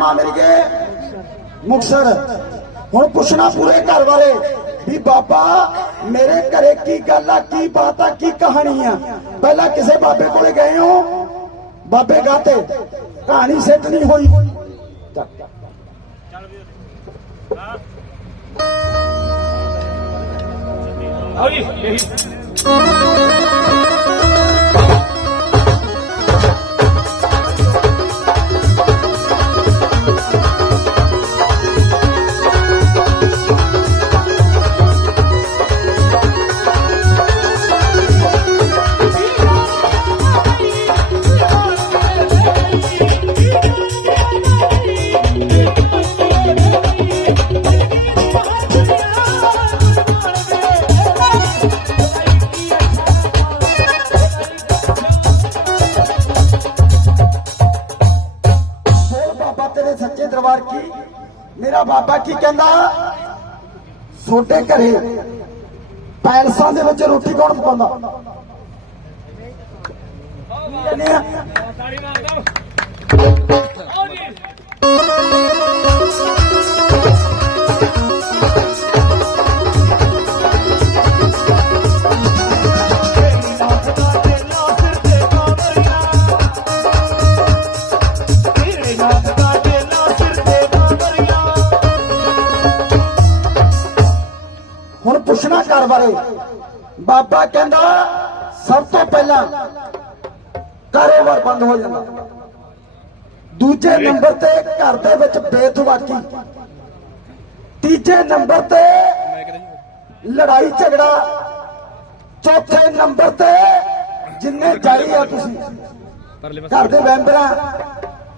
ਮਾਂ ਮੇਰੀ ਕੇ ਮੁਕਸਰ ਹੁਣ ਪੁੱਛਣਾ ਪੂਰੇ ਘਰ ਬਾਰੇ ਵੀ ਬਾਬਾ ਮੇਰੇ ਘਰੇ ਕੀ ਗੱਲ ਆ ਕੀ ਬਾਤ ਆ ਕੀ ਕਹਾਣੀ ਆ ਪਹਿਲਾਂ ਕਿਸੇ ਬਾਬੇ ਕੋਲੇ ਗਏ ਹੋ ਬਾਬੇ ਗਾਤੇ ਕਹਾਣੀ ਸੈੱਟ ਨਹੀਂ ਹੋਈ ਆਓ ਜੀ ਤੇਰੇ ਸੱਚੇ ਦਰਬਾਰ ਕੀ? ਮੇਰਾ ਬਾਬਾ ਕੀ ਕਹਿੰਦਾ? ਛੋਟੇ ਘਰੇ ਪੈਲਸਾਂ ਦੇ ਵਿੱਚ ਰੋਟੀ ਕੌਣ ਪਕਾਉਂਦਾ? ਕਹਿੰਦੇ ਆ, ਪੁੱਛਣਾ ਘਰ ਬਾਰੇ। ਬਾਬਾ ਕਹਿੰਦਾ ਸਭ ਤੋਂ ਪਹਿਲਾਂ ਕਾਰੋਬਾਰ ਬੰਦ ਹੋ ਜਾਂਦਾ। ਦੂਜੇ ਨੰਬਰ ਤੇ ਘਰ ਦੇ ਵਿੱਚ ਬੇਤਵਾਕੀ ਤੀਜੇ ਨੰਬਰ ਤੇ ਲੜਾਈ ਝਗੜਾ। ਚੌਥੇ ਨੰਬਰ ਤੇ ਜਿੰਨੇ ਜਾਰੀ ਆ ਤੁਸੀਂ ਘਰ ਦੇ ਮੈਂਬਰਾਂ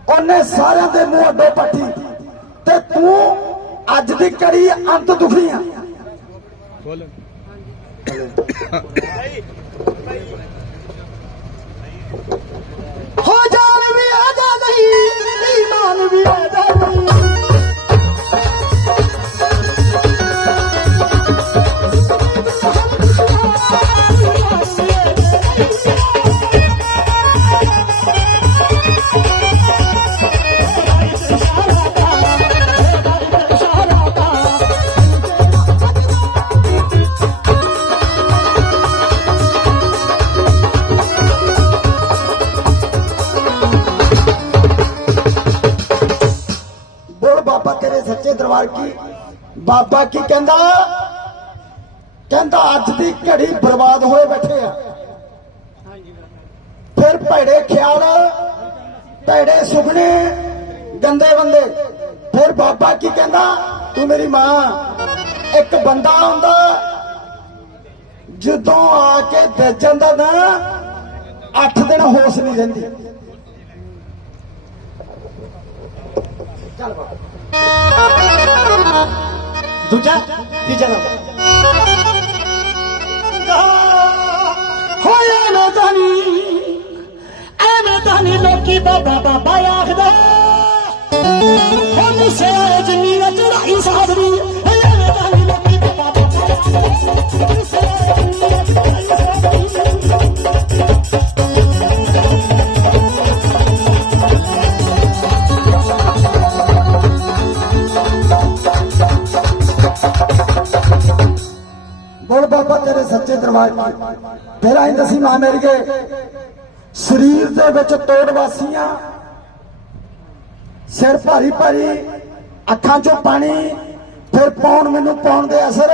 ਉਹਨੇ ਸਾਰਿਆਂ ਦੇ ਮੂੰਹ ਅੱਡੋ ਪੱਟੀ ਤੇ ਤੂੰ ਅੱਜ ਦੀ ਕੜੀ ਅੰਤ ਦੁਖੀ ਆ। ਹੋ ਜਾਨ ਵੀ ਆ ਜਾ ਨਹੀਂ ਈਮਾਨ ਵੀ ਆ ਜਾ ਨਹੀਂ ਬਾਬਾ ਸੱਚੇ ਦਰਬਾਰ ਕੀ? ਬਾਬਾ ਕੀ ਕਹਿੰਦਾ? ਕਹਿੰਦਾ, ਅੱਜ ਦੀ ਘੜੀ ਬਰਬਾਦ ਹੋਏ ਬੈਠੇ ਆ। ਫਿਰ ਭੈੜੇ ਖਿਆਲ, ਭੈੜੇ ਸੁਪਨੇ, ਗੰਦੇ ਬੰਦੇ। ਫਿਰ ਬਾਬਾ ਕੀ ਕਹਿੰਦਾ? ਤੂੰ ਮੇਰੀ ਮਾਂ। ਇੱਕ ਬੰਦਾ ਆਉਂਦਾ ਜਦੋਂ ਆ ਕੇ ਦੇ ਜਾਂਦਾ ਨਾ 8 ਦਿਨ ਹੋਸ਼ ਨਹੀਂ ਰਹਿੰਦੀ। ਦੂਜਾ, ਤੀਜਾ ਨੰਬਰ। ਹੋਇਆ ਨਾ ਜਾਣੀ ਐਵੇਂ ਜਾਣੀ ਲੋਕੀ ਬਾਬਾ ਬਾਬਾ ਆਖਦਾ। ਹੁਣ ਸੇ ਜਮੀਨ ਚੜਾਈ ਸਾਧਰੀ ਐਵੇਂ ਜਾਣੀ ਲੋਕੀ ਬਾਬਾ ਬਾਬਾ ਬੋਲ ਤੇਰੇ ਸੱਚੇ ਦਰਬਾਰ ਕੀ ਫਿਰ ਆਈ ਦਸੀ ਮਾਂ ਮੇਰੀ ਕੇ ਸਰੀਰ ਦੇ ਵਿੱਚ ਤੋੜ ਵਾਸੀਆਂ ਸਿਰ ਭਾਰੀ ਭਾਰੀ ਅੱਖਾਂ 'ਚੋਂ ਪਾਣੀ ਫਿਰ ਪੌਣ ਮੈਨੂੰ ਪੌਣ ਦੇ ਅਸਰ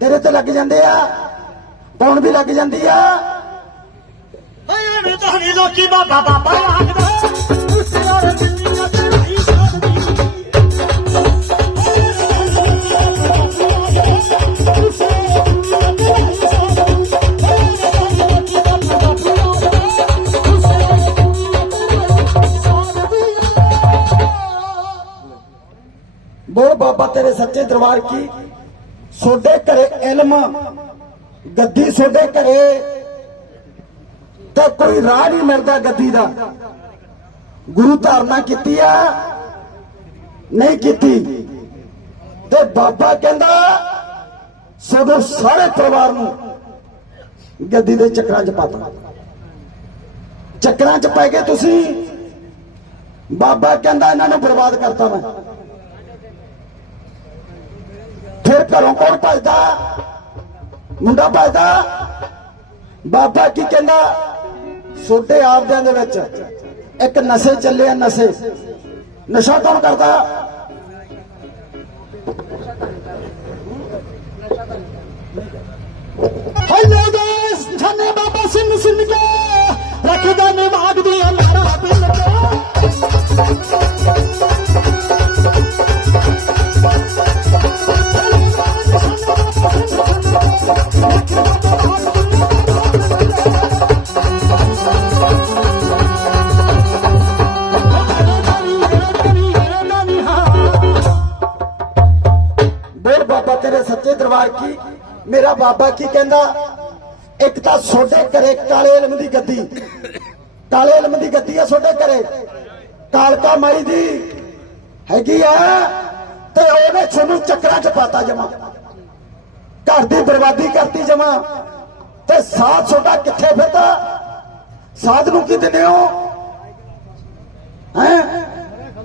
ਤੇਰੇ ਤੇ ਲੱਗ ਜਾਂਦੇ ਆ ਪੌਣ ਵੀ ਲੱਗ ਜਾਂਦੀ ਆ। ਓਏ ਮੈਂ ਤਾਂ ਨਹੀਂ ਲੋਕੀ ਬਾਬਾ ਬਾਬਾ ਆਖਦਾ ਉਸੇ ਔਰ ਦੁਨੀਆ ਚੜਾਈ ਸਾਧਦੀ ਬੋਲ ਬਾਬਾ ਤੇਰੇ ਸੱਚੇ ਦਰਬਾਰ ਕੀ? ਸੋਡੇ ਘਰੇ ਇਲਮ, ਗੱਦੀ ਸੋਡੇ ਘਰੇ। ਤੇ ਕੋਈ ਰਾਹ ਨਹੀਂ ਮਿਲਦਾ ਗੱਦੀ ਦਾ। ਗੁਰੂ ਧਾਰਨਾ ਕੀਤੀ ਆ? ਨਹੀਂ ਕੀਤੀ। ਤੇ ਬਾਬਾ ਕਹਿੰਦਾ, ਸਗੋਂ ਸਾਰੇ ਪਰਿਵਾਰ ਨੂੰ ਗੱਦੀ ਦੇ ਚੱਕਰਾਂ 'ਚ ਪਾਤਾ ਚੱਕਰਾਂ 'ਚ ਪੈ ਗਏ ਤੁਸੀਂ। ਬਾਬਾ ਕਹਿੰਦਾ, ਇਹਨਾਂ ਨੂੰ ਬਰਬਾਦ ਕਰਤਾ ਮੈਂ। ਫਿਰ ਘਰੋਂ ਕੌਣ ਭਜਦਾ? ਮੁੰਡਾ ਭਜਦਾ? ਬਾਬਾ ਕੀ ਕਹਿੰਦਾ? ਛੋਟੇ ਆਪਦਿਆਂ ਦੇ ਵਿੱਚ ਇੱਕ ਨਸ਼ੇ ਚੱਲੇ ਆ, ਨਸ਼ੇ। ਨਸ਼ਾ ਕੌਣ ਕਰਦਾ? ਹੈਲੋ ਦੋਸ ਛੰਨੇ ਬਾਬਾ ਸਿੰਘ ਸਿੰਘ ਕੇ। ਰੱਖਦਾ ਨੇ ਮਾਗ ਦੀਆਂ ਮਾਰਾ ਪਿੰਡ ਬਾਬਾ ਕੀ ਕਹਿੰਦਾ? ਇੱਕ ਤਾਂ ਛੋਡੇ ਘਰੇ ਕਾਲੇ ਇਲਮ ਦੀ ਗੱਦੀ। ਕਾਲੇ ਇਲਮ ਦੀ ਗੱਦੀ ਆ ਛੋਡੇ ਘਰੇ। ਕਾਲਕਾ ਮਾਈ ਦੀ ਹੈਗੀ ਆ ਤੇ ਉਹਨੇ ਤੁਹਾਨੂੰ ਚੱਕਰਾਂ 'ਚ ਪਾਤਾ ਜਮਾ। ਘਰ ਦੀ ਬਰਬਾਦੀ ਕਰਤੀ ਜਮਾ। ਤੇ ਸਾਥ ਛੋਟਾ ਕਿੱਥੇ ਫਿਰਦਾ? ਸਾਧ ਨੂੰ ਕੀ ਦਿੰਦੇ ਹੋ? ਹੈ?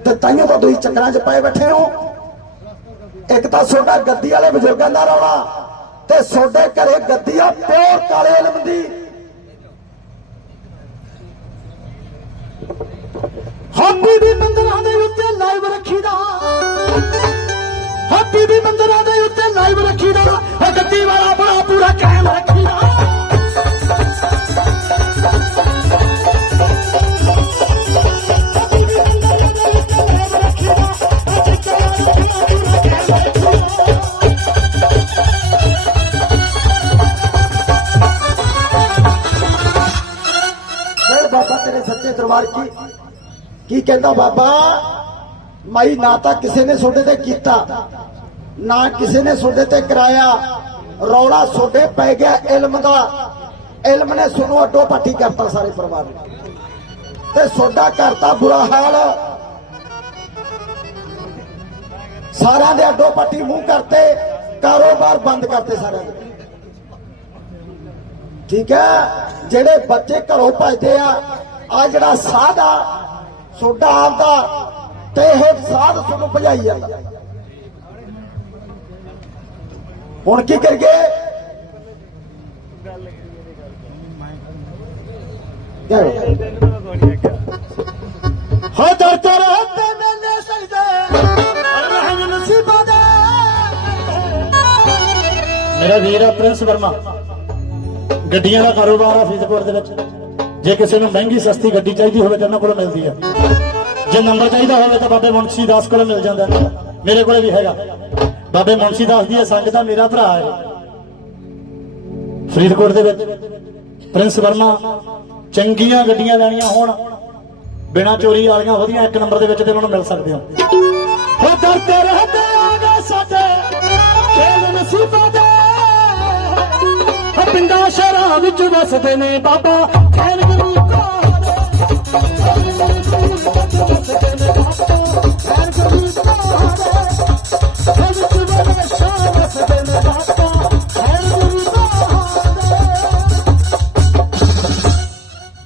ਤੇ ਤਾਈਓ ਤਾਂ ਤੁਸੀਂ ਚੱਕਰਾਂ 'ਚ ਪਾਏ ਬੈਠੇ ਹੋ। ਇੱਕ ਤਾਂ ਛੋਟਾ ਗੱਦੀ ਵਾਲੇ ਬਜ਼ੁਰਗਾਂ ਦਾ ਰੌਲਾ। ਤੇ ਛੋਡੇ ਘਰੇ ਗੱਦੀ ਆ ਪਿਓਰ ਕਾਲੇ ਇਲਮ ਦੀ। ਹਾਪੀ ਦੀ ਮੰਦਰਾਂ ਦੇ ਉੱਤੇ ਲਾਈਵ ਰੱਖੀਦਾ। ਹਾਪੀ ਦੀ ਮੰਦਰਾਂ ਦੇ ਉੱਤੇ ਲਾਈਵ ਰੱਖੀਦਾ। ਉਹ ਗੱਦੀ ਵਾਲਾ ਬੜਾ ਪੂਰਾ ਕਾਇਮ ਰੱਖੀਦਾ। ਤੇਰੇ ਕੀ? ਕੀ ਕਹਿੰਦਾ ਬਾਬਾ? ਮਾਈ ਨਾ ਤਾਂ ਕਿਸੇ ਨੇ ਛੋਡੇ ਤੇ ਕੀਤਾ, ਨਾ ਕਿਸੇ ਨੇ ਛੋਡੇ ਤੇ ਕਰਾਇਆ। ਰੌਲਾ ਛੋਡੇ ਪੈ ਗਿਆ ਇਲਮ ਦਾ। ਇਲਮ ਨੇ ਸੁਣੋ ਅੱਡੋ ਪਾਠੀ ਕਰਤਾ ਸਾਰੇ ਪਰਿਵਾਰ ਨੂੰ। ਤੇ ਛੋਡਾ ਕਰਤਾ ਬੁਰਾ ਹਾਲ। ਸਾਰਿਆਂ ਦੇ ਅੱਡੋ ਪਾਠੀ ਮੂੰਹ ਕਰਤੇ, ਕਾਰੋਬਾਰ ਬੰਦ ਕਰਤੇ ਸਾਰਿਆਂ ਦੇ। ਠੀਕ ਹੈ? ਜਿਹੜੇ ਬੱਚੇ ਘਰੋਂ ਭੱਜਦੇ ਆ ਆ ਜਿਹੜਾ ਸਾਧ ਆ ਸੋਡਾ ਆਪਦਾ ਤੇ ਇਹ ਸਾਧ ਤੁਹਾਨੂੰ ਭਜਾਈ ਜਾਂਦਾ। ਹੁਣ ਕੀ ਕਰੀਏ? ਕਰੋ। ਤਰ ਤੇ ਮੈਨੇ ਸਜਦੇ। ਰਹਿਣ ਨਸੀਬਾਂ ਦੇ। ਮੇਰਾ ਵੀਰ ਆ ਪ੍ਰਿੰਸ ਵਰਮਾ। ਗੱਡੀਆਂ ਦਾ ਕਾਰੋਬਾਰ ਆ ਫਰੀਦਕੋਟ ਦੇ ਵਿੱਚ। ਜੇ ਕਿਸੇ ਨੂੰ ਮਹਿੰਗੀ ਸਸਤੀ ਗੱਡੀ ਚਾਹੀਦੀ ਹੋਵੇ ਤਾਂ ਇਹਨਾਂ ਕੋਲ ਮਿਲਦੀ ਆ। ਜੇ ਨੰਬਰ ਚਾਹੀਦਾ ਹੋਵੇ ਤਾਂ ਬਾਬੇ ਮੁੰਸ਼ੀ ਦਾਸ ਕੋਲ ਮਿਲ ਜਾਂਦਾ ਮੇਰੇ ਕੋਲੇ ਵੀ ਹੈਗਾ। ਬਾਬੇ ਮੁੰਸ਼ੀ ਦਾਸ ਦੀ ਇਹ ਸੰਗਤ ਮੇਰਾ ਭਰਾ ਹੈ। ਫਰੀਦਕੋਟ ਦੇ ਵਿੱਚ ਪ੍ਰਿੰਸ ਵਰਮਾ ਚੰਗੀਆਂ ਗੱਡੀਆਂ ਲੈਣੀਆਂ ਹੋਣ, ਬਿਨਾ ਚੋਰੀ ਵਾਲੀਆਂ ਵਧੀਆ ਇੱਕ ਨੰਬਰ ਦੇ ਵਿੱਚ ਤੇ ਉਹਨਾਂ ਨੂੰ ਮਿਲ ਸਕਦੇ ਹੋ ਹੋ ਦਰ ਤੇ ਰਹਤੇ ਸਾਡੇ। ਖੇਲ ਨਸੀਬਾਂ ਹੋ ਪਿੰਡਾਂ ਸ਼ਹਿਰਾਂ ਵਿੱਚ ਵਸਦੇ ਨੇ ਬਾਬਾ। ਖੈਰ ਗੁਰੂ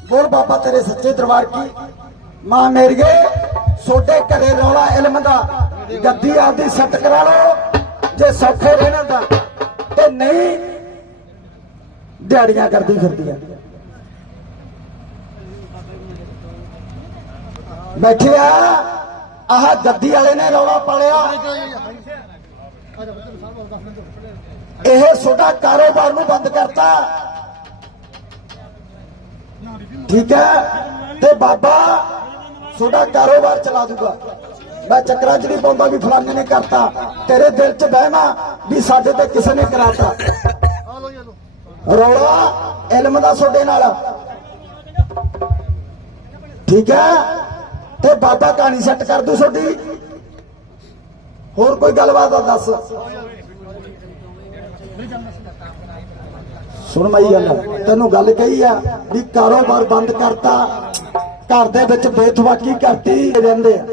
ਬੋਲ ਬਾਬਾ ਤੇਰੇ ਸੱਚੇ ਦਰਬਾਰ ਕੀ? ਮਾਂ ਮੇਰੀਏ ਸੋਡੇ ਘਰੇ ਰੌਲਾ ਇਲਮ ਦਾ। ਗੱਦੀ ਆਪਦੀ ਸੱਟ ਕਰਾ ਲਓ। ਜੇ ਸੌਖੇ ਰਹਿਣਾ ਦਾ ਤੇ ਨਹੀਂ ਦਿਹਾੜੀਆਂ ਕਰਦੀ ਫਿਰਦੀ ਆ। ਬੈਠੇ ਆ। ਆਹ ਗੱਦੀ ਵਾਲੇ ਨੇ ਰੌਲਾ ਪਾਲਿਆ। ਇਹ ਤੁਹਾਡਾ ਕਾਰੋਬਾਰ ਨੂੰ ਬੰਦ ਕਰਤਾ। ਠੀਕ ਹੈ। ਤੇ ਬਾਬਾ ਤੁਹਾਡਾ ਕਾਰੋਬਾਰ ਚਲਾ ਦੂਗਾ। ਮੈਂ ਚੱਕਰਾਂ 'ਚ ਨਹੀਂ ਪਾਉਂਦਾ ਵੀ ਫਲਾਣੇ ਨੇ ਕਰਤਾ। ਤੇਰੇ ਦਿਲ 'ਚ ਬਹਿਮਾ ਵੀ ਸਾਡੇ ਤੇ ਕਿਸੇ ਨੇ ਕਰਾਤਾ। ਰੌਲਾ ਇਲਮ ਦਾ ਤੁਹਾਡੇ ਨਾਲ। ਠੀਕ ਹੈ? ਤੇ ਬਾਬਾ ਕਹਾਣੀ ਸੈੱਟ ਕਰ ਦੂ ਤੁਹਾਡੀ। ਹੋਰ ਕੋਈ ਗੱਲਬਾਤ ਆ ਦੱਸ। ਸੁਣ ਮਈ ਗੱਲ, ਤੈਨੂੰ ਗੱਲ ਕਹੀ ਆ ਵੀ ਕਾਰੋਬਾਰ ਬੰਦ ਕਰਤਾ, ਘਰ ਦੇ ਵਿੱਚ ਬੇਥਵਾਕੀ ਕਰਤੀ ਰਹਿੰਦੇ ਆ।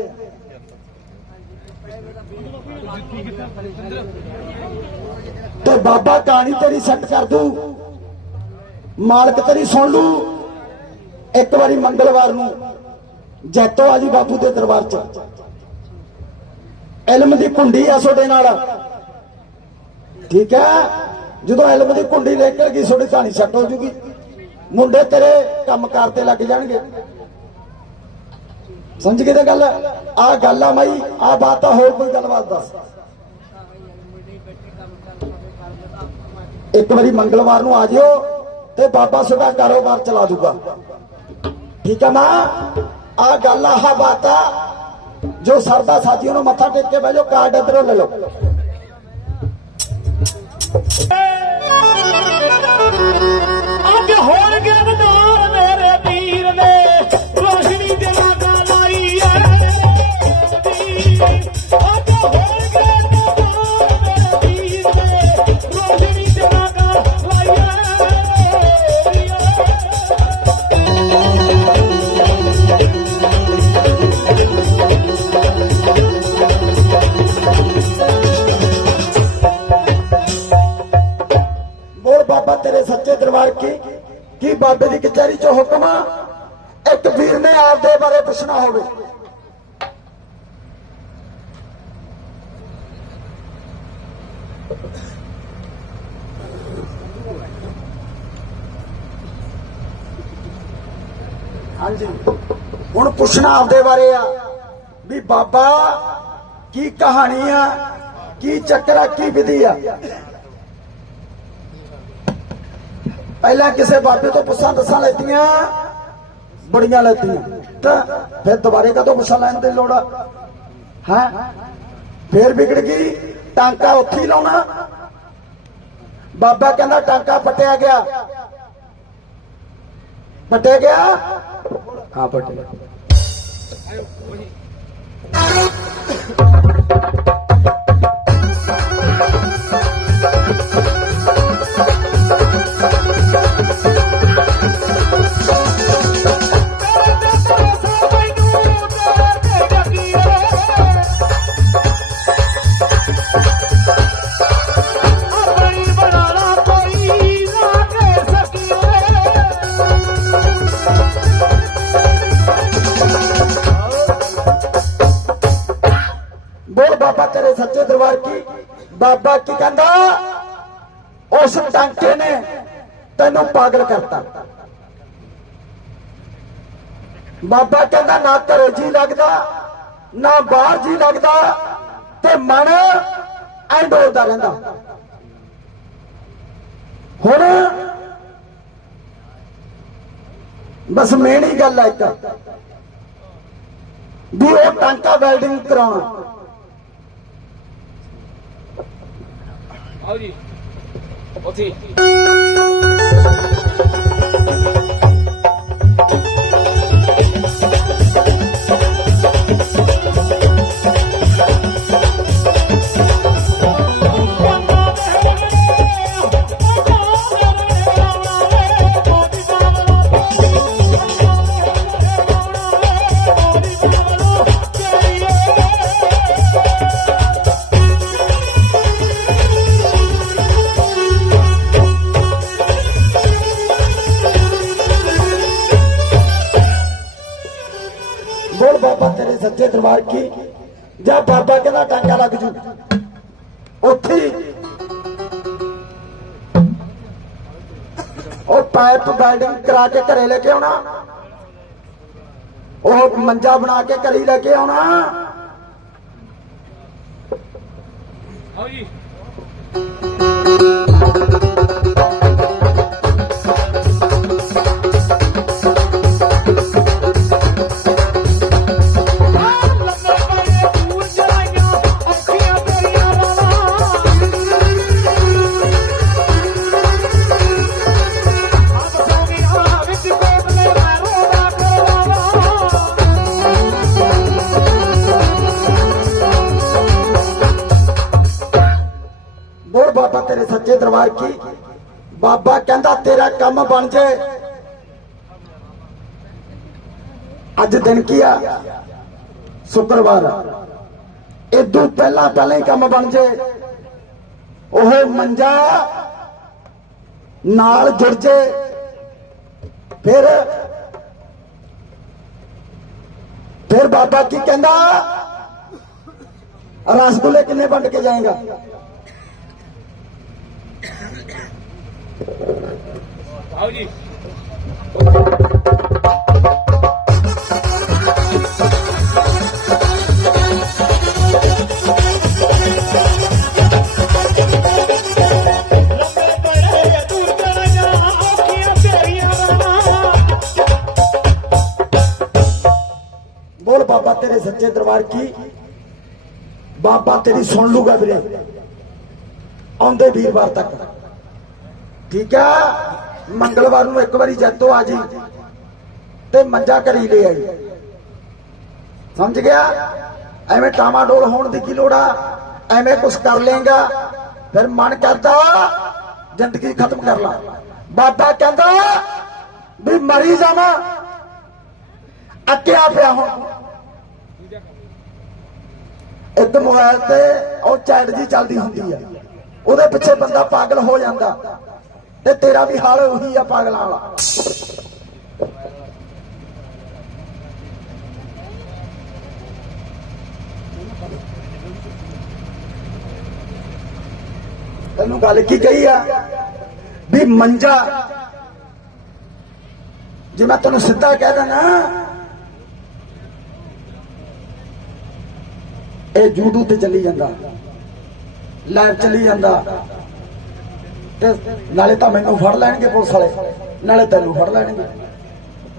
ਤੇ ਬਾਬਾ ਕਹਾਣੀ ਤੇਰੀ ਸੈੱਟ ਕਰ ਦੂ। ਮਾਲਕ ਤੇਰੀ ਸੁਣ ਲੂ। ਇੱਕ ਵਾਰੀ ਮੰਗਲਵਾਰ ਨੂੰ ਜੈਤੋ ਆਜੀ ਬਾਪੂ ਦੇ ਦਰਬਾਰ 'ਚ। ਇਲਮ ਦੀ ਕੁੰਡੀ ਆ ਤੁਹਾਡੇ ਨਾਲ। ਠੀਕ ਹੈ? ਜਦੋਂ ਇਲਮ ਦੀ ਕੁੰਡੀ ਲੈ ਕੇ ਗਈ, ਤੁਹਾਡੀ ਕਹਾਣੀ ਸੈੱਟ ਹੋ ਜੂਗੀ। ਮੁੰਡੇ ਤੇਰੇ ਕੰਮ ਕਾਰ ਤੇ ਲੱਗ ਜਾਣਗੇ। ਸਮਝ ਗਏ ਤੇ ਗੱਲ? ਆ ਗੱਲ ਆ ਮਾਈ, ਆ ਬਾਤ ਆ, ਹੋਰ ਕੋਈ ਗੱਲਬਾਤ ਦੱਸ। ਇੱਕ ਵਾਰੀ ਮੰਗਲਵਾਰ ਨੂੰ ਆ ਜਿਓ। ਤੇ ਬਾਬਾ ਤੁਹਾਡਾ ਕਾਰੋਬਾਰ ਚਲਾ ਦੂਗਾ। ਠੀਕ ਹੈ ਮਾਂ? ਆ ਗੱਲ, ਆਹ ਬਾਤ ਆ। ਜੋ ਸਰਦਾ ਸਾਥੀਆਂ ਨੂੰ ਮੱਥਾ ਟੇਕ ਕੇ ਬਹਿ ਜਾਓ, ਕਾਰਡ ਇੱਧਰੋਂ ਲੈ ਲਓ। ਅੱਜ ਹੋਣਗੇ ਬਦਾਰ ਮੇਰੇ ਪੀਰ ਨੇ, ਰੋਸ਼ਨੀ ਦੇ ਲਾਗਾ ਲਾਈ ਐ ਅੱਜ ਪੁੱਛਣਾ ਆਪਦੇ ਬਾਰੇ ਆ ਵੀ ਬਾਬਾ, ਕੀ ਕਹਾਣੀ ਆ? ਕੀ ਚੱਕਰ ਆ? ਕੀ ਵਿਧੀ ਆ? ਪਹਿਲਾਂ ਕਿਸੇ ਬਾਬੇ ਤੋਂ ਪੁੱਛਾਂ, ਦੱਸਾਂ ਲੈਤੀਆਂ, ਬੜੀਆਂ ਲੈਤੀਆਂ। ਤਾਂ ਫਿਰ ਦੁਬਾਰੇ ਕਦੋਂ ਪੁੱਛਾਂ ਲੈਣ ਦੀ ਲੋੜ ਆ? ਹੈ? ਫੇਰ ਵਿਗੜ ਗਈ, ਟਾਂਕਾ ਉੱਥੇ ਲਾਉਣਾ। ਬਾਬਾ ਕਹਿੰਦਾ ਟਾਂਕਾ ਪਟਿਆ ਗਿਆ। ਪਟਿਆ ਗਿਆ? ਹਾਂ, ਪਟਿਆ ਆਪਣੀ ਬਾਬਾ ਤੇਰੇ ਸੱਚੇ ਦਰਬਾਰ ਕੀ? ਬਾਬਾ ਕੀ ਕਹਿੰਦਾ? ਉਸ ਟਾਂਕੇ ਨੇ ਤੈਨੂੰ ਪਾਗਲ ਕਰਤਾ। ਬਾਬਾ ਕਹਿੰਦਾ, ਨਾ ਘਰੇ ਜੀ ਲੱਗਦਾ, ਨਾ ਬਾਹਰ ਜੀ ਲੱਗਦਾ ਤੇ ਮਨ ਐਂ ਰਹਿੰਦਾ। ਹੁਣ ਬਸ ਮੇਨ ਹੀ ਗੱਲ ਹੈ ਇੱਕ, ਵੀ ਉਹ ਟਾਂਕਾ ਵੈਲਡਿੰਗ ਕਰਾਉਣਾ। ਆਓ ਜੀ ਦਰਬਾਰ ਕੀ? ਜਾਂ ਬਾਬਾ ਕਹਿੰਦਾ ਟਾਂਗਾ ਲੱਗ ਜੂ। ਉੱਥੇ ਉਹ ਪਾਈਪ ਵੈਲਡਿੰਗ ਕਰਾ ਕੇ ਘਰੇ ਲੈ ਕੇ ਆਉਣਾ। ਉਹ ਮੰਜਾ ਬਣਾ ਕੇ ਘਰੇ ਲੈ ਕੇ ਆਉਣਾ। ਆਓ ਜੀ। ਤੇਰੇ ਸੱਚੇ ਦਰਬਾਰ ਕੀ? ਬਾਬਾ ਕਹਿੰਦਾ ਤੇਰਾ ਕੰਮ ਬਣ ਜੇ। ਅੱਜ ਦਿਨ ਕੀ ਆ? ਸ਼ੁੱਕਰਵਾਰ। ਇਦੋਂ ਪਹਿਲਾਂ ਪਹਿਲਾਂ ਹੀ ਕੰਮ ਬਣ ਜੇ। ਉਹ ਮੰਜਾ ਨਾਲ ਜੁੜ ਜੇ। ਫਿਰ ਫਿਰ ਬਾਬਾ ਕੀ ਕਹਿੰਦਾ? ਰਸਗੁੱਲੇ ਕਿੰਨੇ ਵੰਡ ਕੇ ਜਾਏਗਾ? ਆਓ ਜੀ ਲੰਬੇ ਪੜੇ ਦੂਰ ਚੜੀਆਂ ਔਖੀਆਂ ਤੇਰੀਆਂ ਬੋਲ ਬਾਬਾ ਤੇਰੇ ਸੱਚੇ ਦਰਬਾਰ ਕੀ ਬਾਬਾ ਤੇਰੀ ਸੁਣ ਲੂਗਾ ਵੀਰੇ ਆਉਂਦੇ ਵੀਰਵਾਰ ਤੱਕ ਠੀਕ ਆ? ਮੰਗਲਵਾਰ ਨੂੰ ਇੱਕ ਵਾਰੀ ਜੈਤੋ ਆ ਜੀ। ਤੇ ਮੰਜਾ ਕਰੀ ਲੈ ਆਈ ਸਮਝ ਗਿਆ? ਐਵੇਂ ਟਾਮਾਡੋਲ ਹੋਣ ਦੀ ਕੀ ਲੋੜ ਆ? ਐਵੇਂ ਕੁਛ ਕਰ ਲੇਗਾ ਫਿਰ ਮਨ ਕਰਦਾ, ਜ਼ਿੰਦਗੀ ਖਤਮ ਕਰ ਲਾ। ਬਾਬਾ ਕਹਿੰਦਾ ਵੀ ਮਰੀ ਜਾਵਾਂ। ਅੱਕਿਆ ਪਿਆ ਹੁਣ। ਇੱਕ ਮੋਬਾਈਲ ਤੇ ਉਹ ਚੈਟ ਜੀ ਚੱਲਦੀ ਹੁੰਦੀ ਆ। ਉਹਦੇ ਪਿੱਛੇ ਬੰਦਾ ਪਾਗਲ ਹੋ ਜਾਂਦਾ। ਤੇ ਤੇਰਾ ਵੀ ਹਾਲ ਉਹੀ ਆ ਪਾਗਲਾਂ ਵਾਲਾ। ਤੈਨੂੰ ਗੱਲ ਕੀ ਕਹੀ ਆ? ਵੀ ਮੰਜਾ, ਜੇ ਮੈਂ ਤੈਨੂੰ ਸਿੱਧਾ ਕਹਿ ਦਾਂ ਇਹ ਜੂਡੂ ਤੇ ਚੱਲੀ ਜਾਂਦਾ। ਲਾਈਵ ਚੱਲੀ ਜਾਂਦਾ। ਤੇ ਨਾਲੇ ਤਾਂ ਮੈਨੂੰ ਫੜ ਲੈਣਗੇ ਪੁਲਿਸ ਵਾਲੇ। ਨਾਲੇ ਤੈਨੂੰ ਫੜ ਲੈਣਗੇ।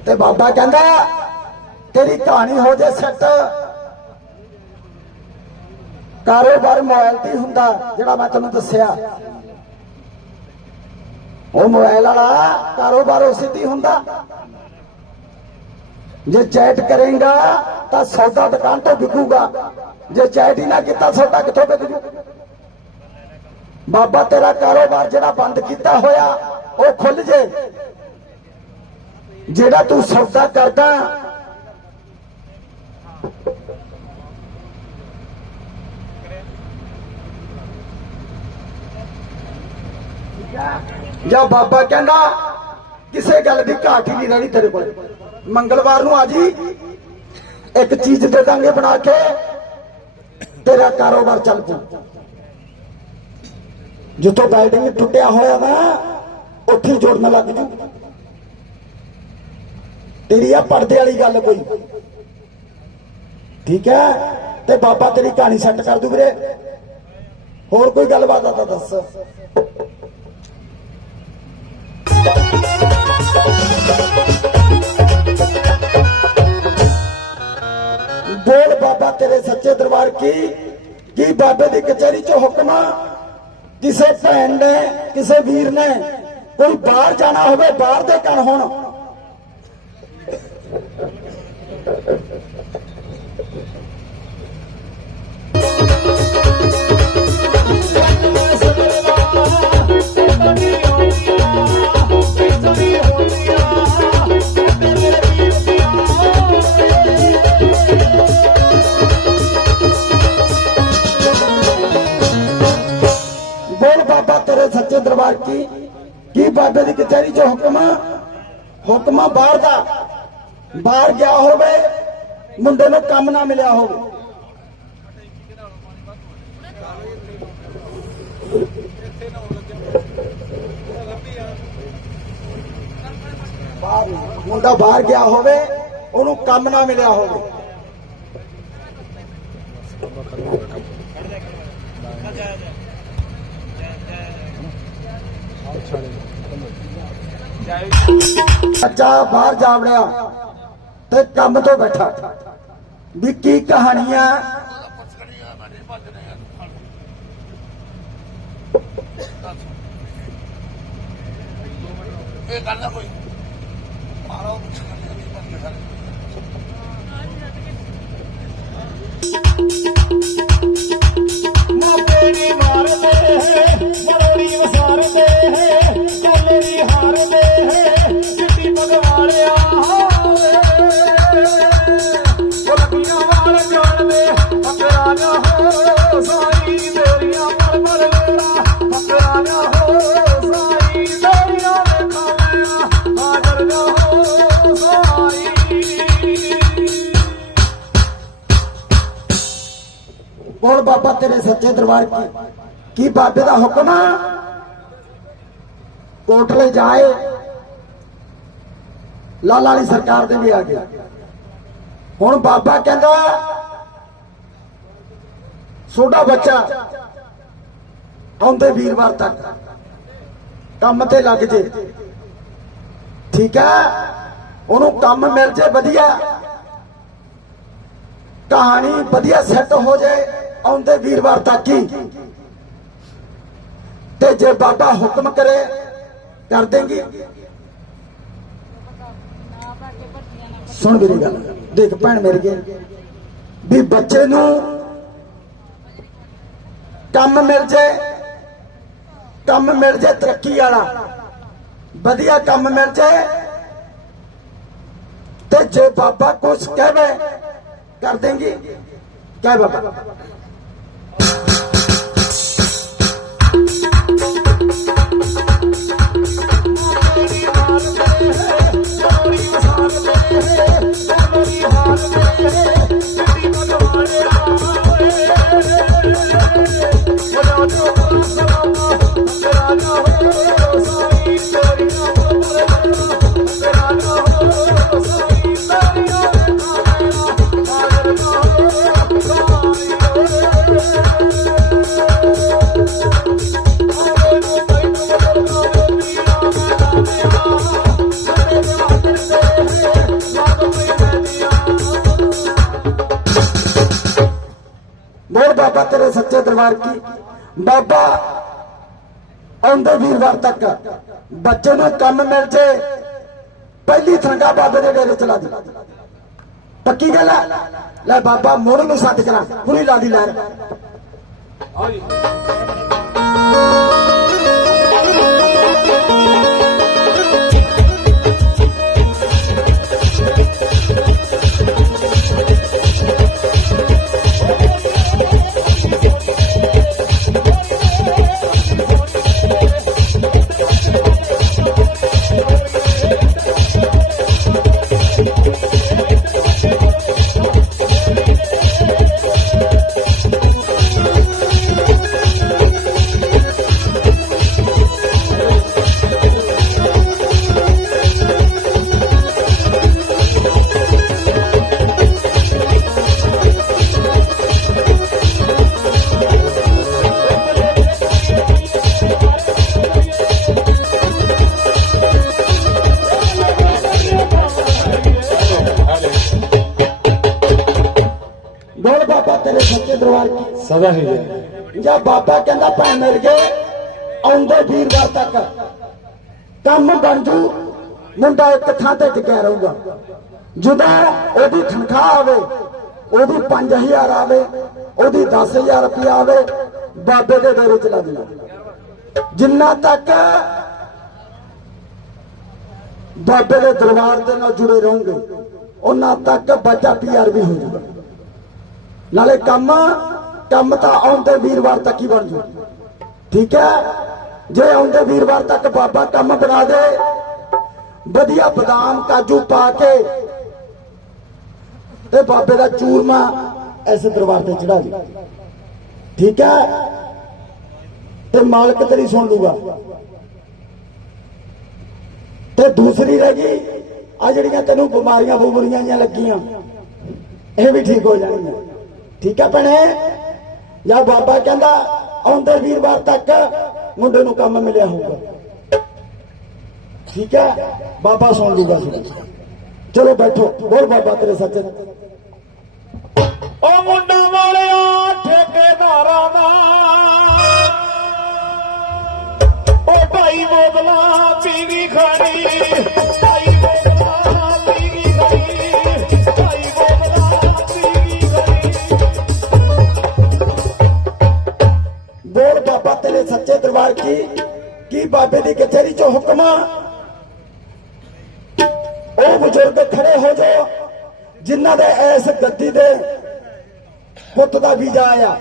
ਤੇ ਬਾਬਾ ਕਹਿੰਦਾ, ਤੇਰੀ ਕਹਾਣੀ ਹੋ ਜੇ ਸੈੱਟ ਕਾਰੋਬਾਰ ਮੋਬਾਈਲ ਤੇ ਹੁੰਦਾ, ਜਿਹੜਾ ਮੈਂ ਤੈਨੂੰ ਦੱਸਿਆ। ਉਹ ਮੋਬਾਈਲ ਵਾਲਾ ਕਾਰੋਬਾਰ ਉਸੇ ਤੇ ਹੁੰਦਾ। ਜੇ ਚੈਟ ਕਰੇਗਾ, ਤਾਂ ਸੌਦਾ ਦੁਕਾਨ ਤੋਂ ਵਿਕੂਗਾ। ਜੇ ਚੈਟ ਹੀ ਨਾ ਕੀਤਾ, ਸੌਦਾ ਕਿੱਥੋਂ ਵਿਕੂ ਬਾਬਾ ਤੇਰਾ ਕਾਰੋਬਾਰ ਜਿਹੜਾ ਬੰਦ ਕੀਤਾ ਹੋਇਆ, ਉਹ ਖੁੱਲ ਜੇ। ਜਿਹੜਾ ਤੂੰ ਸੌਦਾ ਕਰਦਾ, ਜਾਂ ਬਾਬਾ ਕਹਿੰਦਾ, ਕਿਸੇ ਗੱਲ ਦੀ ਘਾਟ ਹੀ ਨਹੀਂ ਰਹਿਣੀ ਤੇਰੇ ਕੋਲ। ਮੰਗਲਵਾਰ ਨੂੰ ਆ ਜੀ, ਇੱਕ ਚੀਜ਼ ਦੇ ਦਾਂਗੇ ਬਣਾ ਕੇ, ਤੇਰਾ ਕਾਰੋਬਾਰ ਚੱਲ ਪੂ ਜਿੱਥੋਂ ਬਿਲਡਿੰਗ ਟੁੱਟਿਆ ਹੋਇਆ ਨਾ ਉੱਥੇ ਹੀ ਲੱਗ ਜੂ। ਤੇਰੀ ਆ ਪਰਦੇ ਵਾਲੀ ਗੱਲ ਕੋਈ। ਠੀਕ ਹੈ? ਤੇ ਬਾਬਾ ਤੇਰੀ ਕਹਾਣੀ ਸੈੱਟ ਕਰ ਦੂ ਵੀਰੇ। ਹੋਰ ਕੋਈ ਗੱਲਬਾਤ ਆ ਤਾਂ ਦੱਸ। ਬੋਲ ਬਾਬਾ ਤੇਰੇ ਸੱਚੇ ਦਰਬਾਰ ਕੀ? ਕੀ ਬਾਬੇ ਦੀ ਕਚਹਿਰੀ 'ਚ ਹੁਕਮਾਂ ਕਿਸੇ ਭੈਣ ਨੇ ਕਿਸੇ ਵੀਰ ਨੇ ਕੋਈ ਬਾਹਰ ਜਾਣਾ ਹੋਵੇ ਬਾਹਰ ਦੇ ਕਣ ਹੋਣ। ਬੋਲ ਬਾਬਾ ਤੇਰੇ ਸੱਚੇ ਦਰਬਾਰ ਕੀ? ਕੀ ਬਾਬੇ ਦੀ ਕਚਹਿਰੀ 'ਚ ਹੁਕਮ? ਹੁਕਮ ਬਾਹਰ ਦਾ। ਬਾਹਰ ਗਿਆ ਹੋਵੇ, ਮੁੰਡੇ ਨੂੰ ਕੰਮ ਨਾ ਮਿਲਿਆ ਹੋਵੇ। ਬਾਹਰ ਮੁੰਡਾ ਬਾਹਰ ਗਿਆ ਹੋਵੇ, ਉਹਨੂੰ ਕੰਮ ਨਾ ਮਿਲਿਆ ਹੋਵੇ। ਬੱਚਾ ਬਾਹਰ ਜਾ ਵੜਿਆ ਤੇ ਕੰਮ ਤੋਂ ਬੈਠਾ। ਵੀ ਕੀ ਕਹਾਣੀਆਂ ਇਹ ਗੱਲ ਨਾ ਕੋਈ। ਮਾਰੋ ਛੱਡ ਆਪੇ ਨੀ ਮਾਰਦੇ ਹੈ, ਮਰੋੜੀ ਵਸਾਰਦੇ ਹੈ, ਚੱਲ ਨੀ ਹਾਰਦੇ ਹੈ, ਜਿੱਤੀ ਭਗਵਾਲਿਆ ਉਹ ਲੱਗੀਆਂ ਵਾਲ ਜੋੜਦੇ ਅਕਰਾਂ ਸੱਚੇ ਦਰਬਾਰ ਕੀ? ਕੀ ਬਾਬੇ ਦਾ ਹੁਕਮ ਆ? ਕੋਟਲੇ ਜਾਏ। ਲਾਲਾ ਵਾਲੀ ਸਰਕਾਰ ਦੇ ਵੀ ਆ ਗਿਆ ਹੁਣ ਬਾਬਾ ਕਹਿੰਦਾ, ਛੋਟਾ ਬੱਚਾ ਆਉਂਦੇ ਵੀਰਵਾਰ ਤੱਕ ਕੰਮ ਤੇ ਲੱਗ ਜੇ। ਠੀਕ ਹੈ? ਉਹਨੂੰ ਕੰਮ ਮਿਲ ਜੇ ਵਧੀਆ। ਕਹਾਣੀ ਵਧੀਆ ਸੈੱਟ ਹੋ ਜਾਏ ਆਉਂਦੇ ਵੀਰਵਾਰ ਤੱਕ ਹੀ। ਤੇ ਜੇ ਬਾਬਾ ਹੁਕਮ ਕਰੇ, ਕਰ ਦੇਂਗੀ ਸੁਣ ਮੇਰੀ ਗੱਲ, ਦੇਖ ਭੈਣ ਮੇਰੇ ਵੀ ਬੱਚੇ ਨੂੰ ਕੰਮ ਮਿਲ ਜੇ, ਕੰਮ ਮਿਲ ਜੇ ਤਰੱਕੀ ਵਾਲਾ। ਵਧੀਆ ਕੰਮ ਮਿਲ ਜੇ, ਤੇ ਜੇ ਬਾਬਾ ਕੁਛ ਕਹਵੇ, ਕਰ ਦੇਂਗੀ ਕਹਿ ਬਾਬਾ। ਬੋਲ ਬਾਬਾ ਤੇਰੇ ਸੱਚੇ ਦਰਬਾਰ ਕੀ? ਆਉਂਦੇ ਵੀਰਵਾਰ ਤੱਕ ਬੱਚੇ ਨੂੰ ਕੰਮ ਮਿਲ ਜੇ, ਪਹਿਲੀ ਤਨਖਾਹ ਬਾਬੇ ਦੇ ਡੇਰੇ ਚਲਾ ਦੀ। ਪੱਕੀ ਗੱਲ ਹੈ ਲੈ ਬਾਬਾ, ਮੋੜ ਨੂੰ ਸੱਦ ਕਰਾਂ ਪੂਰੀ ਲਾ ਦੀ ਬਾਬਾ ਕਹਿੰਦਾ ਭੈਣ ਮਿਲ ਗਏ ਆਉਂਦੇ ਵੀਰਵਾਰ ਤੱਕ। ਕੰਮ ਬਣ ਜੂ, ਮੁੰਡਾ ਇੱਕ ਥਾਂ ਤੇ ਟਿਕਿਆ ਰਹੂਗਾ। ਜਦੋਂ ਉਹਦੀ ਤਨਖਾਹ ਆਵੇ, ਉਹਦੀ 5000 ਆਵੇ, ਉਹਦੀ 10000 ਰੁਪਇਆ ਆਵੇ, ਬਾਬੇ ਦੇ ਡੇਰੇ ਚ ਲਾ ਦੇਣਾ ਜਿੰਨਾ ਤੱਕ ਬਾਬੇ ਦੇ ਦਰਬਾਰ ਦੇ ਨਾਲ ਜੁੜੇ ਰਹੋਗੇ, ਉਹਨਾਂ ਤੱਕ ਬੱਚਾ ਪੀਆਰ ਵੀ ਹੋ ਜਾਊਗਾ। ਨਾਲੇ ਕੰਮ ਕੰਮ ਤਾਂ ਆਉਂਦੇ ਵੀਰਵਾਰ ਤੱਕ ਹੀ ਬਣ ਜੂ। ਠੀਕ ਹੈ? ਜੇ ਆਉਂਦੇ ਵੀਰਵਾਰ ਤੱਕ ਬਾਬਾ ਕੰਮ ਬਣਾ ਦੇ, ਵਧੀਆ ਬਦਾਮ ਕਾਜੂ ਪਾ ਕੇ ਤੇ ਬਾਬੇ ਦਾ ਚੂਰਮਾ ਐਸੇ ਦਰਬਾਰ ਤੇ ਚੜਾ ਦੇ। ਠੀਕ ਹੈ? ਤੇ ਮਾਲਕ ਤੇਰੀ ਸੁਣ ਲੂਗਾ। ਤੇ ਦੂਸਰੀ ਰਹਿ ਗਈ, ਆ ਜਿਹੜੀਆਂ ਤੈਨੂੰ ਬਿਮਾਰੀਆਂ ਬੁਮਾਰੀਆਂ ਲੱਗੀਆਂ, ਇਹ ਵੀ ਠੀਕ ਹੋ ਜਾਣਗੀਆਂ। ਠੀਕ ਹੈ ਭੈਣੇ? ਜਾਂ ਬਾਬਾ ਕਹਿੰਦਾ, ਆਉਂਦੇ ਵੀਰਵਾਰ ਤੱਕ ਮੁੰਡੇ ਨੂੰ ਕੰਮ ਮਿਲਿਆ ਹੋਊਗਾ। ਠੀਕ ਹੈ? ਬਾਬਾ ਸੁਣ ਲੂਗਾ ਚਲੋ ਬੈਠੋ। ਬੋਲ ਬਾਬਾ ਤੇਰੇ ਸੱਚ ਉਹ ਮੁੰਡਾ ਵਾਲਿਆ ਠੇਕੇਦਾਰਾਂ ਦਾ। ਉਹ ਭਾਈ ਬੋਤਲਾਂ ਪੀਵੀ ਖੜੀ ਜਿਨ੍ਹਾਂ ਦੇ ਐਸ ਗੱਦੀ ਦੇ ਪੁੱਤ ਦਾ ਵੀਜ਼ਾ ਆਇਆ।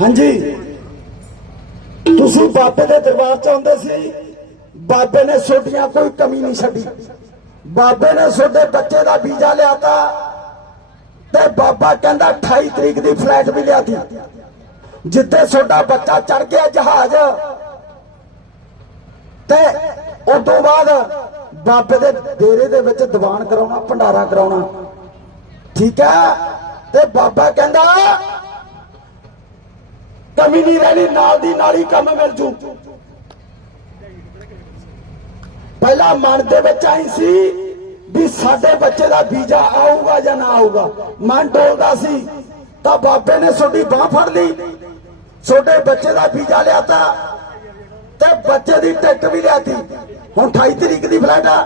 ਹਾਂਜੀ। ਤੁਸੀਂ ਬਾਬੇ ਦੇ ਦਰਬਾਰ ਚ ਆਉਂਦੇ ਸੀ। ਬਾਬੇ ਨੇ ਛੋਟੀਆਂ ਕੋਈ ਕਮੀ ਨਹੀਂ ਛੱਡੀ। ਬਾਬੇ ਨੇ ਛੋਟੇ ਬੱਚੇ ਦਾ ਵੀਜ਼ਾ ਲਿਆਤਾ ਤੇ ਬਾਬਾ ਕਹਿੰਦਾ 28 ਤਰੀਕ ਦੀ ਫਲੈਟ ਵੀ ਲਿਆਤੀ। ਜਿੱਥੇ ਤੁਹਾਡਾ ਬੱਚਾ ਚੜ ਗਿਆ ਜਹਾਜ਼। ਤੇ ਉਸ ਤੋਂ ਬਾਅਦ ਬਾਬੇ ਦੇ ਡੇਰੇ ਦੇ ਵਿੱਚ ਦੀਵਾਨ ਕਰਾਉਣਾ, ਭੰਡਾਰਾ ਕਰਾਉਣਾ। ਠੀਕ ਹੈ? ਤੇ ਬਾਬਾ ਕਹਿੰਦਾ, ਕਮੀ ਨਹੀਂ ਰਹਿਣੀ, ਨਾਲ ਦੀ ਨਾਲ ਹੀ ਕੰਮ ਮਿਲ ਜੂ। ਪਹਿਲਾਂ ਮਨ ਦੇ ਵਿੱਚ ਆਈ ਸੀ ਵੀ ਸਾਡੇ ਬੱਚੇ ਦਾ ਵੀਜ਼ਾ ਆਊਗਾ ਜਾਂ ਨਾ ਆਊਗਾ। ਮਨ ਡੋਲਦਾ ਸੀ, ਤਾਂ ਬਾਬੇ ਨੇ ਤੁਹਾਡੀ ਬਾਹ ਫੜ ਲਈ। ਤੁਹਾਡੇ ਬੱਚੇ ਦਾ ਵੀਜ਼ਾ ਲਿਆਤਾ ਤੇ ਬੱਚੇ ਦੀ ਟਿਕਟ ਵੀ ਲਿਆਤੀ। ਹੁਣ 28 ਤਰੀਕ ਦੀ ਫਲਾਈਟ ਆ।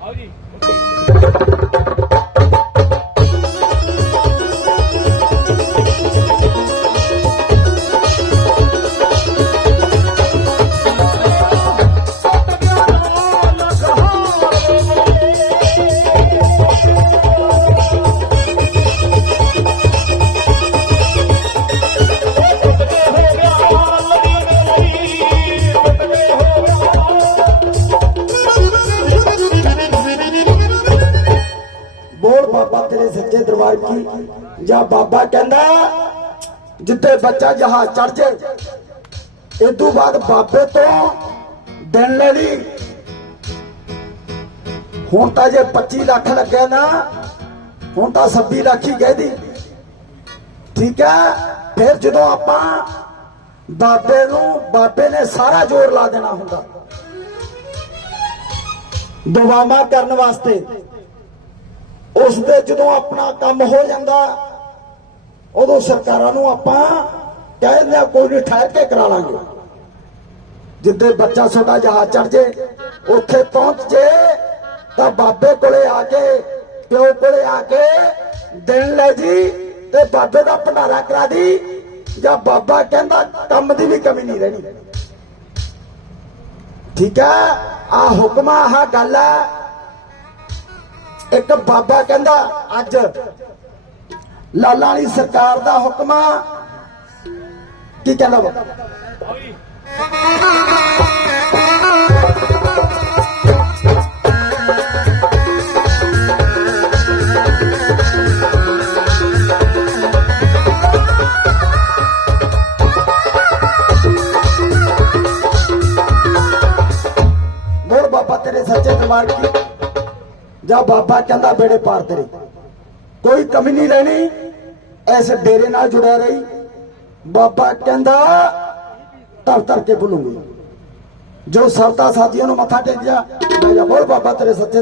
ਬੋਲ ਸੱਚੇ ਦਰਬਾਰ ਜਾਂ ਬਾਬਾ ਕਹਿੰਦਾ, ਜਿੱਥੇ ਬੱਚਾ ਜਹਾਜ਼ ਚੜ ਜਾਏ ਇਸ ਬਾਅਦ ਬਾਬੇ ਤੋਂ ਦਿਨ ਲਈ। ਹੁਣ ਤਾਂ ਜੇ 25 ਲੱਖ ਲੱਗਿਆ ਨਾ, ਹੁਣ ਤਾਂ 26 ਲੱਖ ਹੀ ਕਹਿਦੀ ਠੀਕ ਹੈ? ਫਿਰ ਜਦੋਂ ਆਪਾਂ ਬਾਬੇ ਨੂੰ, ਬਾਬੇ ਨੇ ਸਾਰਾ ਜ਼ੋਰ ਲਾ ਦੇਣਾ ਹੁੰਦਾ। ਦੁਆਵਾਂ ਕਰਨ ਵਾਸਤੇ। ਉਸ ਦੇ ਜਦੋਂ ਆਪਣਾ ਕੰਮ ਹੋ ਜਾਂਦਾ, ਉਦੋਂ ਸਰਕਾਰਾਂ ਨੂੰ ਆਪਾਂ ਕਹਿ ਦਿੰਦੇ ਆ ਕੋਈ ਨਹੀਂ ਠਹਿਰ ਕੇ ਕਰਾ ਲਾਂਗੇ। ਜਿੱਦੇ ਬੱਚਾ ਛੋਟਾ ਜਹਾਜ਼ ਚੜ ਜੇ, ਉੱਥੇ ਪਹੁੰਚ ਜੇ, ਤਾਂ ਬਾਬੇ ਕੋਲੇ ਆ ਕੇ, ਪਿਓ ਕੋਲੇ ਆ ਕੇ ਦਿਨ ਲੈ ਜੀ ਤੇ ਬਾਬੇ ਦਾ ਭੰਡਾਰਾ ਕਰਾ ਦੀ, ਜਾਂ ਬਾਬਾ ਕਹਿੰਦਾ ਕੰਮ ਦੀ ਵੀ ਕਮੀ ਨਹੀਂ ਰਹਿਣੀ। ਠੀਕ ਹੈ? ਆ ਹੁਕਮਾ ਆ ਗੱਲ ਹੈ। ਇੱਕ ਬਾਬਾ ਕਹਿੰਦਾ, ਅੱਜ ਲਾਲਾ ਵਾਲੀ ਸਰਕਾਰ ਦਾ ਹੁਕਮ ਆ। ਕੀ ਕਹਿੰਦਾ ਬਾਬਾ ਮੋਰ ਬਾਬਾ ਤੇਰੇ ਸੱਚੇ ਦਰਬਾਰ ਕੀ ਜਾਂ ਬਾਬਾ ਕਹਿੰਦਾ ਬੇੜੇ ਪਾਰ ਤੇਰੇ। ਕੋਈ ਕਮੀ ਨਹੀਂ ਰਹਿਣੀ ਐਸ ਡੇਰੇ ਨਾਲ ਜੁੜਿਆ ਰਹੀ। ਬਾਬਾ ਕਹਿੰਦਾ ਤਰ ਤਰ ਕੇ ਬੁਲੂੰਗੀ। ਜੋ ਸਰਦਾ ਸਾਥੀਆਂ ਨੂੰ ਮੱਥਾ ਟੇਕਿਆ ਜਾ ਮੈਂ ਜਾ ਬੋਲ ਬਾਬਾ, ਤੇਰੇ ਸੱਚੇ